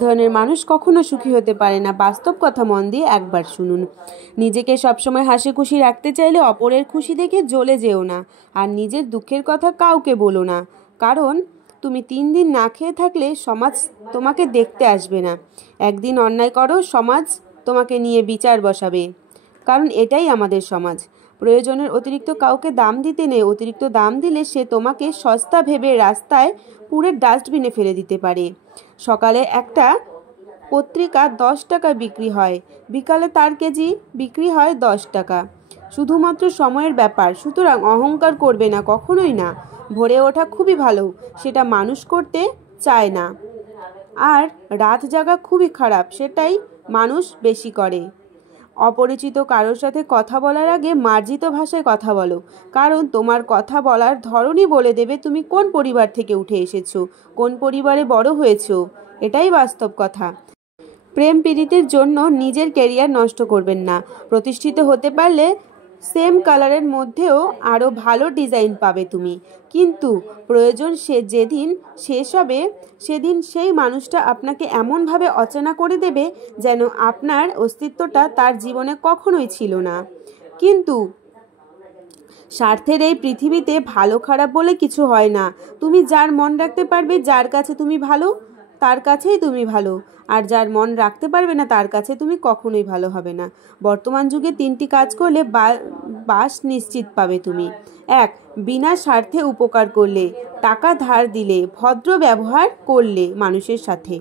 ধরনের মানুষ কখনো সুখী হতে পারে না। বাস্তব কথা মন দিয়ে একবার শুনুন। নিজেকে সবসময় হাসি খুশি রাখতে চাইলে অপরের খুশি দেখে জ্বলে যেও না, আর নিজের দুঃখের কথা কাউকে বলো না, কারণ তুমি 3 দিন না খেয়ে থাকলে সমাজ তোমাকে দেখতে আসবে না। একদিন অন্যায় করো, সমাজ তোমাকে নিয়ে বিচার বসাবে, কারণ এটাই আমাদের সমাজ। প্রয়োজনের অতিরিক্ত কাউকে দাম দিতে নেই। অতিরিক্ত দাম দিলে সে তোমাকে সস্তা ভেবে রাস্তায় পুরো ডাস্টবিনে ফেলে দিতে পারে। সকালে একটা পত্রিকা 10 টাকায় বিক্রি হয়, বিকালে তার কেজি বিক্রি হয় 10 টাকা। শুধুমাত্র সময়ের ব্যাপার, সুতরাং অহংকার করবে না, কখনোই না। ভোরে ওঠা খুবই ভালো, সেটা মানুষ করতে চায় না। আর রাত জাগা খুবই খারাপ, সেটাই মানুষ বেশি করে। অপরিচিত কারোর সাথে কথা বলার আগে মার্জিত ভাষায় কথা বলো, কারণ তোমার কথা বলার ধরনই বলে দেবে তুমি কোন পরিবার থেকে উঠে এসেছো, কোন পরিবারে বড় হয়েছো। এটাই বাস্তব কথা। প্রেম প্রীতির জন্য নিজের ক্যারিয়ার নষ্ট করবেন না। প্রতিষ্ঠিত হতে পারলে সেম কালারের মধ্যেও আরও ভালো ডিজাইন পাবে তুমি, কিন্তু প্রয়োজন যেদিন শেষ হবে সেদিন সেই মানুষটা আপনাকে এমনভাবে অচেনা করে দেবে যেন আপনার অস্তিত্বটা তার জীবনে কখনোই ছিল না। কিন্তু স্বার্থের এই পৃথিবীতে ভালো খারাপ বলে কিছু হয় না। তুমি যার মন রাখতে পারবে, যার কাছে তুমি ভালো, তার কাছেই তুমি ভালো, আর যার মন রাখতে পারবে না তার কাছে তুমি কখনোই ভালো হবে না। বর্তমান যুগে 3টি কাজ করলে বাস নিশ্চিত পাবে তুমি। 1. বিনা স্বার্থে উপকার করলে, টাকা ধার দিলে, ভদ্র ব্যবহার করলে মানুষের সাথে।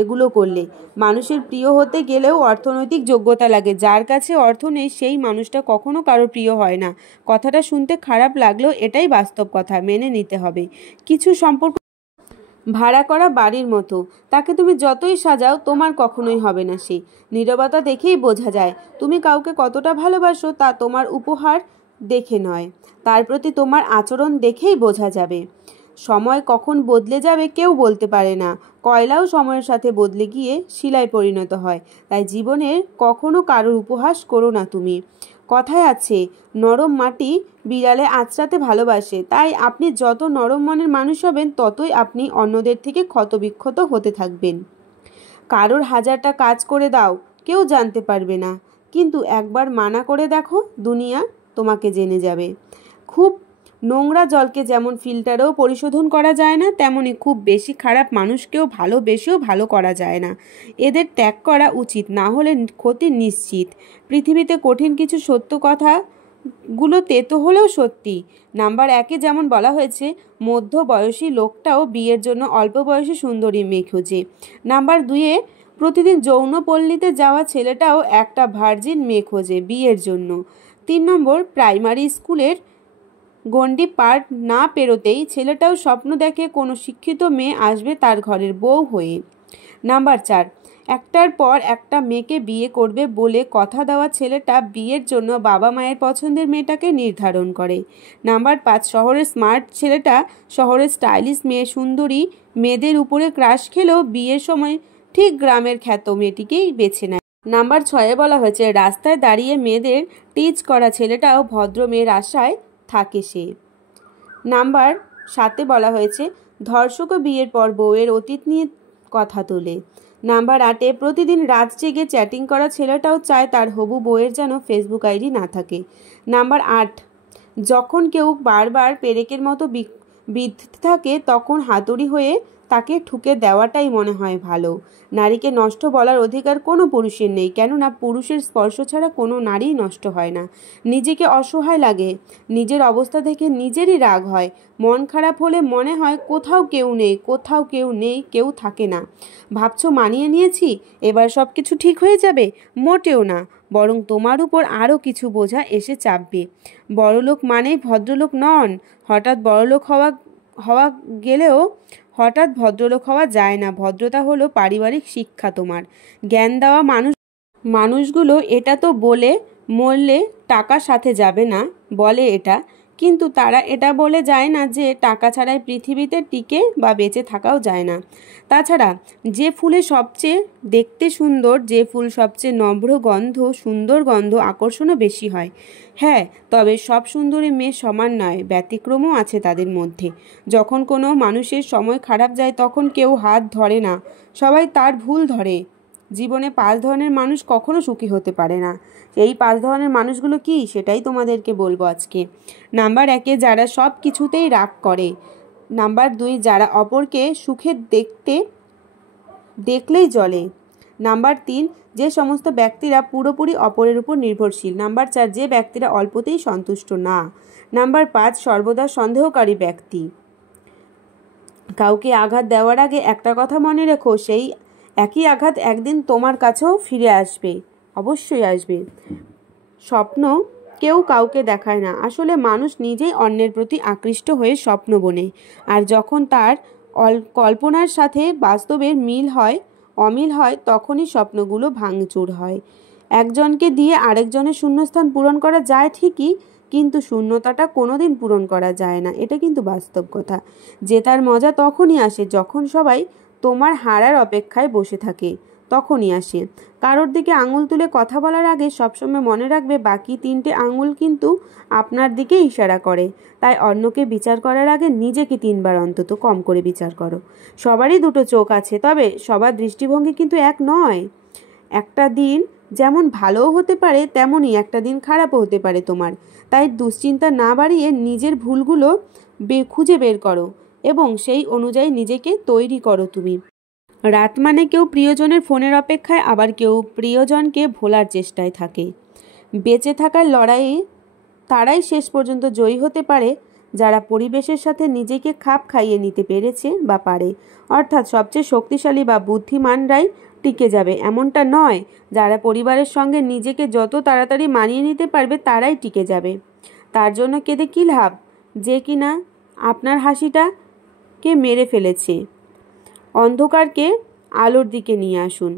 এগুলো করলে মানুষের প্রিয় হতে গেলেও অর্থনৈতিক যোগ্যতা লাগে। যার কাছে অর্থ নেই সেই মানুষটা কখনো কারো প্রিয় হয় না। কথাটা শুনতে খারাপ লাগলেও এটাই বাস্তব কথা, মেনে নিতে হবে। কিছু সম্পর্ক ভাড়া করা বাড়ির মতো, তাকে তুমি যতই সাজাও তোমার কখনোই হবে না সে। নীরবতা দেখেই বোঝা যায় তুমি কাউকে কতটা ভালোবাসো, তা তোমার উপহার দেখে নয়, তার প্রতি তোমার আচরণ দেখেই বোঝা যাবে। সময় কখন বদলে যাবে কেউ বলতে পারে না। কয়লাও সময়ের সাথে বদলে গিয়ে শিলায় পরিণত হয়। তাই জীবনের কখনো কারোর উপহাস করো না তুমি। কথায় আছে, নরম মাটি বিড়ালে আঁচড়াতে ভালোবাসে। তাই আপনি যত নরম মনের মানুষ হবেন ততই আপনি অন্যদের থেকে ক্ষতবিক্ষত হতে থাকবেন। কারোর 1000টা কাজ করে দাও, কেউ জানতে পারবে না, কিন্তু একবার মানা করে দেখো, দুনিয়া তোমাকে জেনে যাবে। খুব নোংরা জলকে যেমন ফিল্টারেও পরিশোধন করা যায় না, তেমনি খুব বেশি খারাপ মানুষকেও ভালোবেসেও ভালো করা যায় না। এদের ত্যাগ করা উচিত, না হলে ক্ষতি নিশ্চিত। পৃথিবীতে কঠিন কিছু সত্য কথাগুলো তেতো হলেও সত্যি। নাম্বার 1-এ যেমন বলা হয়েছে, মধ্য বয়সী লোকটাও বিয়ের জন্য অল্প বয়সী সুন্দরী মেয়ে খোঁজে। নাম্বার 2-এ প্রতিদিন যৌনপল্লীতে যাওয়া ছেলেটাও একটা ভার্জিন মেয়ে খোঁজে বিয়ের জন্য। 3 নম্বর, প্রাইমারি স্কুলের গণ্ডি পার না পেরোতেই ছেলেটাও স্বপ্ন দেখে কোনো শিক্ষিত মেয়ে আসবে তার ঘরের বউ হয়ে। নাম্বার 4, একটার পর একটা মেয়েকে বিয়ে করবে বলে কথা দেওয়া ছেলেটা বিয়ের জন্য বাবা মায়ের পছন্দের মেয়েটাকে নির্ধারণ করে। নাম্বার 5, শহরের স্মার্ট ছেলেটা শহরের স্টাইলিশ মেয়ে সুন্দরী মেয়েদের উপরে ক্রাশ খেলেও বিয়ের সময় ঠিক গ্রামের খ্যাত মেয়েটিকেই বেছে নেয়। নাম্বার 6-এ বলা হয়েছে, রাস্তায় দাঁড়িয়ে মেয়েদের টিচ করা ছেলেটাও ভদ্র মেয়ের আশায় থাকে সে। নাম্বার 7-এ বলা হয়েছে, ধর্ষকও বিয়ের পর বউয়ের অতীত নিয়ে কথা তোলে। নাম্বার 8-এ প্রতিদিন রাত জেগে চ্যাটিং করা ছেলেটাও চায় তার হবু বউয়ের যেন ফেসবুক আইডি না থাকে। নাম্বার 8, যখন কেউ বারবার পেরেকের মতো বিঁধতে থাকে তখন হাতুড়ি হয়ে তাকে ঠুকে দেওয়াটাই মনে হয় ভালো। নারীকে নষ্ট বলার অধিকার কোনো পুরুষের নেই, কেননা পুরুষের স্পর্শ ছাড়া কোনো নারী নষ্ট হয় না। নিজেকে অসহায় লাগে, নিজের অবস্থা দেখে নিজেরই রাগ হয়। মন খারাপ হলে মনে হয় কোথাও কেউ নেই, কোথাও কেউ নেই, কেউ থাকে না। ভাবছো মানিয়ে নিয়েছি, এবার সব কিছু ঠিক হয়ে যাবে? মোটেও না, বরং তোমার উপর আরও কিছু বোঝা এসে চাপবে। বড়লোক মানেই ভদ্রলোক নন। হঠাৎ বড়লোক হওয়া গেলেও হঠাৎ ভদ্রলোক হওয়া যায় না। ভদ্রতা হলো পারিবারিক শিক্ষা। তোমার জ্ঞান দেওয়া মানুষগুলো এটা তো বলে মরলে টাকা সাথে যাবে না বলে এটা, কিন্তু তারা এটা বলে যায় না যে টাকা ছাড়াই পৃথিবীতে টিকে বা বেঁচে থাকাও যায় না। তাছাড়া যে ফুলে সবচেয়ে দেখতে সুন্দর, যে ফুল সবচেয়ে নম্র গন্ধ, সুন্দর গন্ধ, আকর্ষণও বেশি হয়। হ্যাঁ, তবে সব সুন্দরী মেয়ে সমান নয়, ব্যতিক্রমও আছে তাদের মধ্যে। যখন কোনো মানুষের সময় খারাপ যায় তখন কেউ হাত ধরে না, সবাই তার ভুল ধরে। জীবনে 5 ধরনের মানুষ কখনো সুখী হতে পারে না। এই 5 ধরনের মানুষগুলো কি, সেটাই তোমাদেরকে বলবো আজকে। নাম্বার 1, যারা সব কিছুতেই রাগ করে। নাম্বার 2, যারা অপরকে সুখে দেখলেই জ্বলে। নাম্বার 3, যে সমস্ত ব্যক্তিরা পুরোপুরি অপরের উপর নির্ভরশীল। নাম্বার 4, যে ব্যক্তিরা অল্পতেই সন্তুষ্ট না। নাম্বার 5, সর্বদা সন্দেহকারী ব্যক্তি। কাউকে আঘাত দেওয়ার আগে একটা কথা মনে রেখো, সেই একই আঘাত একদিন তোমার কাছেও ফিরে আসবে, অবশ্যই আসবে। স্বপ্ন কেউ কাউকে দেখায় না, আসলে মানুষ নিজেই অন্যের প্রতি আকৃষ্ট হয়ে স্বপ্ন বোনে। আর যখন তার কল্পনার সাথে বাস্তবের অমিল হয়, তখনই স্বপ্নগুলো ভাঙচুর হয়। একজনকে দিয়ে আরেকজনের শূন্যস্থান পূরণ করা যায় ঠিকই, কিন্তু শূন্যতাটা কোনোদিন পূরণ করা যায় না, এটা কিন্তু বাস্তব কথা। জেতার মজা তখনই আসে যখন সবাই তোমার হারার অপেক্ষায় বসে থাকে, তখনই আসে। কারোর দিকে আঙুল তুলে কথা বলার আগে সবসময় মনে রাখবে বাকি 3টে আঙুল কিন্তু আপনার দিকে ইশারা করে। তাই অন্যকে বিচার করার আগে নিজেকে 3বার অন্তত কম করে বিচার করো। সবারই 2টো চোখ আছে, তবে সবার দৃষ্টিভঙ্গি কিন্তু এক নয়। একটা দিন যেমন ভালোও হতে পারে, তেমনই একটা দিন খারাপও হতে পারে তোমার। তাই দুশ্চিন্তা না বাড়িয়ে নিজের ভুলগুলো খুঁজে বের করো এবং সেই অনুযায়ী নিজেকে তৈরি করো তুমি। রাত মানে কেউ প্রিয়জনের ফোনের অপেক্ষায়, আবার কেউ প্রিয়জনকে ভোলার চেষ্টায় থাকে। বেঁচে থাকার লড়াইয়ে তারাই শেষ পর্যন্ত জয়ী হতে পারে যারা পরিবেশের সাথে নিজেকে খাপ খাইয়ে নিতে পেরেছে বা পারে। অর্থাৎ সবচেয়ে শক্তিশালী বা বুদ্ধিমানরাই টিকে যাবে এমনটা নয়, যারা পরিবারের সঙ্গে নিজেকে যত তাড়াতাড়ি মানিয়ে নিতে পারবে তারাই টিকে যাবে। তার জন্য কেঁদে কী লাভ, যে কিনা আপনার হাসিটাকে মেরে ফেলেছে। অন্ধকারকে আলোর দিকে নিয়ে আসুন।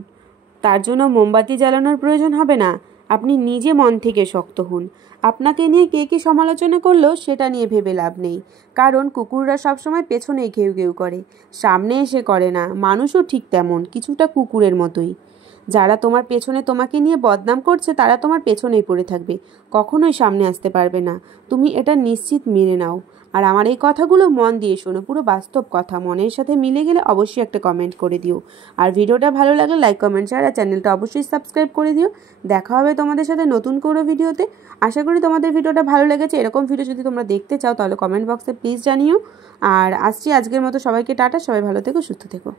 তার জন্য মোমবাতি জ্বালানোর প্রয়োজন হবে না, আপনি নিজে মন থেকে শক্ত হন। আপনাকে নিয়ে কে কী সমালোচনা করলো সেটা নিয়ে ভেবে লাভ নেই, কারণ কুকুররা সবসময় পেছনেই ঘেউ ঘেউ করে, সামনে এসে করে না। মানুষও ঠিক তেমন, কিছুটা কুকুরের মতোই। যারা তোমার পেছনে তোমাকে নিয়ে বদনাম করছে তারা তোমার পেছনেই পড়ে থাকবে, কখনোই সামনে আসতে পারবে না। তুমি এটা নিশ্চিত মেনে নাও। আর আমার এই কথাগুলো মন দিয়ে শোনো, পুরো বাস্তব কথা, মনের সাথে মিলে গেলে অবশ্যই একটা কমেন্ট করে দিও। আর ভিডিওটা ভালো লাগলে লাইক, কমেন্ট, শেয়ার, আর চ্যানেলটা অবশ্যই সাবস্ক্রাইব করে দিও। দেখা হবে তোমাদের সাথে নতুন কোনো ভিডিওতে। আশা করি তোমাদের ভিডিওটা ভালো লেগেছে। এরকম ভিডিও যদি তোমরা দেখতে চাও তাহলে কমেন্ট বক্সে প্লিজ জানিও। আর আজকের মতো সবাইকে টাটা, সবাই ভালো থেকো, সুস্থ থেকো।